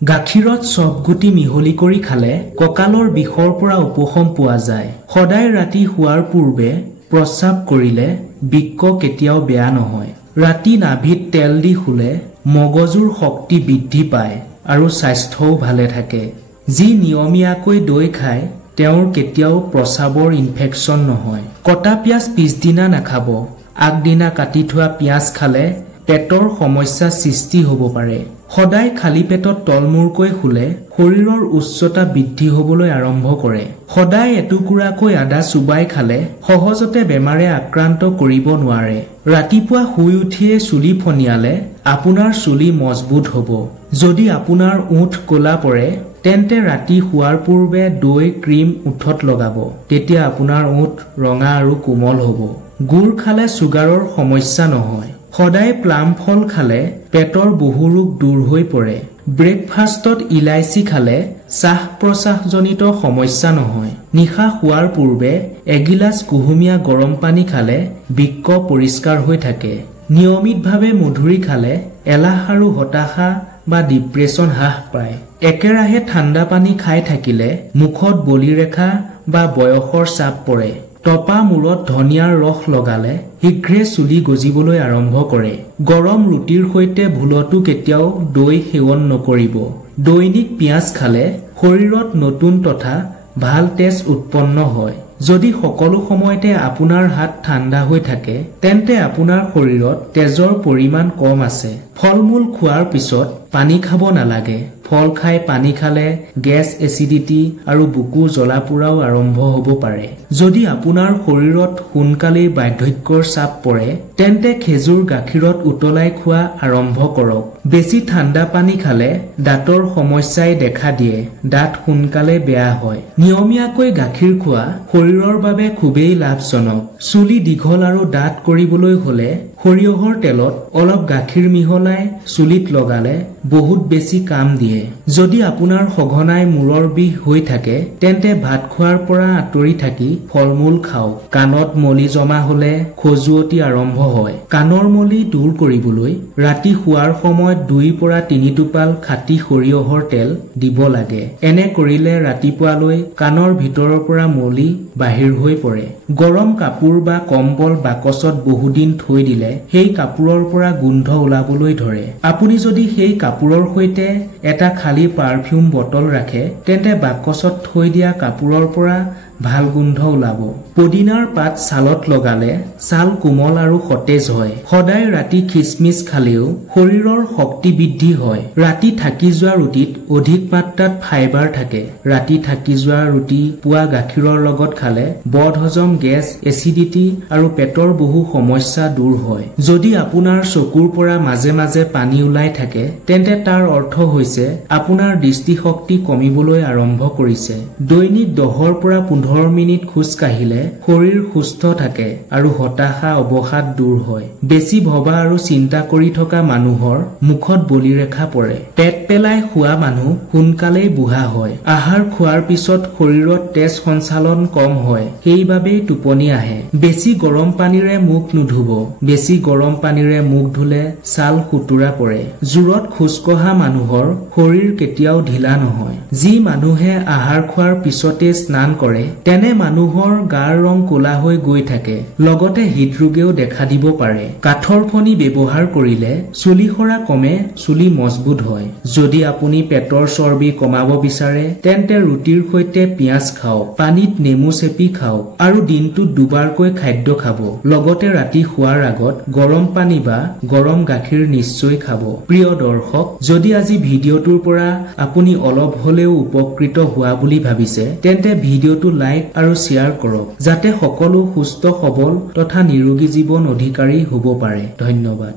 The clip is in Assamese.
গাখীৰত চবগুটি মিহলি কৰি খালে কঁকালৰ বিষৰ পৰা উপশম পোৱা যায়। সদায় ৰাতি শুৱাৰ পূৰ্বে প্ৰস্ৰাৱ কৰিলে বৃক্ক কেতিয়াও বেয়া নহয়। ৰাতি নাভিত তেল দি শুলে মগজুৰ শক্তি বৃদ্ধি পায় আৰু স্বাস্থ্যও ভালে থাকে। যি নিয়মীয়াকৈ দৈ খায় তেওঁৰ কেতিয়াও প্ৰস্ৰাৱৰ ইনফেকচন নহয়। কটা পিয়াজ পিছদিনা নাখাব। আগদিনা কাটি থোৱা পিয়াজ খালে পেটৰ সমস্যা সৃষ্টি হ'ব পাৰে। সদায় খালী পেটত তলমূৰকৈ শুলে শৰীৰৰ উচ্চতা বৃদ্ধি হ'বলৈ আৰম্ভ কৰে। সদায় এটুকুৰাকৈ আদা চুবাই খালে সহজতে বেমাৰে আক্ৰান্ত কৰিব নোৱাৰে। ৰাতিপুৱা শুই উঠিয়ে চুলি ফনিয়ালে আপোনাৰ চুলি মজবুত হ'ব। যদি আপোনাৰ ওঠ ক'লা পৰে তেন্তে ৰাতি শুৱাৰ পূৰ্বে দৈ ক্ৰীম ওঠত লগাব। তেতিয়া আপোনাৰ ওঠ ৰঙা আৰু কোমল হ'ব। গুড় খালে চুগাৰৰ সমস্যা নহয়। সদায় প্লাম ফল খালে পেটৰ বহু ৰোগ দূৰ হৈ পৰে। ব্ৰেকফাষ্টত ইলাইচি খালে শ্বাস প্ৰশ্বাসজনিত সমস্যা নহয়। নিশা শুৱাৰ পূৰ্বে এগিলাচ কুহুমীয়া গৰম পানী খালে বৃক্ক পৰিষ্কাৰ হৈ থাকে। নিয়মিতভাৱে মধুৰি খালে এলাহ আৰু হতাশা বা ডিপ্ৰেছন হ্ৰাস পায়। একেৰাহে ঠাণ্ডা পানী খাই থাকিলে মুখত বলিৰেখা বা বয়সৰ চাপ পৰে। টপা মূৰত ধনিয়াৰ ৰস লগালে শীঘ্ৰে চুলি গজিবলৈ আৰম্ভ কৰে। গৰম ৰুটিৰ সৈতে ভুলতো কেতিয়াও দৈ সেৱন নকৰিব। দৈনিক পিয়াজ খালে শৰীৰত নতুন তথা ভাল তেজ উৎপন্ন হয়। যদি সকলো সময়তে আপোনাৰ হাত ঠাণ্ডা হৈ থাকে তেন্তে আপোনাৰ শৰীৰত তেজৰ পৰিমাণ কম আছে। ফল মূল খোৱাৰ পিছত পানী খাব নালাগে। ফল খাই পানী খালে গেছ, এচিডিটি আৰু বুকু জ্বলা পোৰাও আৰম্ভ হ'ব পাৰে। যদি আপোনাৰ শৰীৰত সোনকালেই বাৰ্ধক্যৰ চাপ পৰে তেন্তে খেজুৰ গাখীৰত উতলাই খোৱা আৰম্ভ কৰক। বেছি ঠাণ্ডা পানী খালে দাঁতৰ সমস্যাই দেখা দিয়ে। দাঁত সোনকালে বেয়া হয়। নিয়মীয়াকৈ গাখীৰ খোৱা শৰীৰৰ বাবে খুবেই লাভজনক। চুলি দীঘল আৰু ডাঠ কৰিবলৈ হলে সৰিয়হৰ তেলত অলপ গাখীৰ মিহলাই চুলিত লগালে বহুত বেছি কাম দিয়ে। যদি আপোনাৰ সঘনাই মূৰৰ বিষ হৈ থাকে তেন্তে ভাত খোৱাৰ পৰা আঁতৰি থাকি ফল মূল খাওক। কাণত মলি জমা হলে খজুৱতি আৰম্ভ হয়। কাণৰ মলি দূৰ কৰিবলৈ ৰাতি শুৱাৰ সময়ত 2 পৰা 3 টোপাল খাটি সৰিয়হৰ তেল দিব লাগে। এনে কৰিলে ৰাতিপুৱালৈ কাণৰ ভিতৰৰ পৰা মলি বাহিৰ হৈ পৰে। গৰম কাপোৰ বা কম্বল বাকচত বহুদিন থৈ দিলে সেই কাপোৰৰ পৰা গোন্ধ ওলাবলৈ ধৰে। আপুনি যদি সেই কাপোৰৰ সৈতে এটা খালী পাৰফিউম বটল ৰাখে তেন্তে বাকচত থৈ দিয়া কাপোৰৰ পৰা ভাল গোন্ধ ওলাব। পদিনাৰ পাত ছালত লগালে ছাল কোমল আৰু সতেজ হয়। সদায় ৰাতি খিচমিচ খালেও শৰীৰৰ শক্তি বৃদ্ধি হয়। ৰাতি থাকি যোৱা ৰুটিত অধিক মাত্ৰাত ফাইবাৰ থাকে। ৰাতি থাকি যোৱা ৰুটি পুৱা গাখীৰৰ লগত খালে বদহজম, গেছ, এচিডিটি আৰু পেটৰ বহু সমস্যা দূৰ হয়। যদি আপোনাৰ চকুৰ পৰা মাজে মাজে পানী ওলাই থাকে তেন্তে তাৰ অৰ্থ হৈছে আপোনাৰ দৃষ্টিশক্তি কমিবলৈ আৰম্ভ কৰিছে। দৈনিক 10 পৰা 15 মিনিট খোজ কাঢ়িলে শৰীৰ সুস্থ থাকে আৰু হতাশা অৱসাদ দূৰ হয়। বেছি ভবা আৰু চিন্তা কৰি থকা মানুহৰ মুখত বলিৰেখা পৰে। পেট পেলাই খোৱা মানুহ সোনকালেই বুঢ়া হয়। আহাৰ খোৱাৰ পিছত শৰীৰত তেজ সঞ্চালন কম হয়, সেইবাবেই টোপনি আহে। বেছি গৰম পানীৰে মুখ নুধুব। বেছি গৰম পানীৰে মুখ ধুলে ছাল সুতুৰা পৰে। জোৰত খোজকঢ়া মানুহৰ শৰীৰ কেতিয়াও ঢিলা নহয়। যি মানুহে আহাৰ খোৱাৰ পিছতে স্নান কৰে তেনে মানুহৰ গাৰ ৰং ক'লা হৈ গৈ থাকে। লগতে হৃদৰোগেও দেখা দিব পাৰে। কাঠৰ ফণি ব্যৱহাৰ কৰিলে চুলি সৰা কমে, চুলি মজবুত হয়। যদি আপুনি পেটৰ চৰ্বি কমাব বিচাৰে তেন্তে ৰুটিৰ সৈতে পিয়াজ খাওক, পানীত নেমু চেপি খাওক আৰু দিনটোত 2 বাৰকৈ খাদ্য খাব। লগতে ৰাতি শুৱাৰ আগত গৰম পানী বা গৰম গাখীৰ নিশ্চয় খাব। প্ৰিয় দৰ্শক, যদি আজি ভিডিঅ'টোৰ পৰা আপুনি অলপ হ'লেও উপকৃত হোৱা বুলি ভাবিছে তেন্তে ভিডিঅ'টো লাইক আৰু শ্বেয়াৰ কৰক যাতে সকলো সুস্থ সবল তথা নিৰোগী জীৱন অধিকাৰী হ'ব পাৰে। ধন্যবাদ।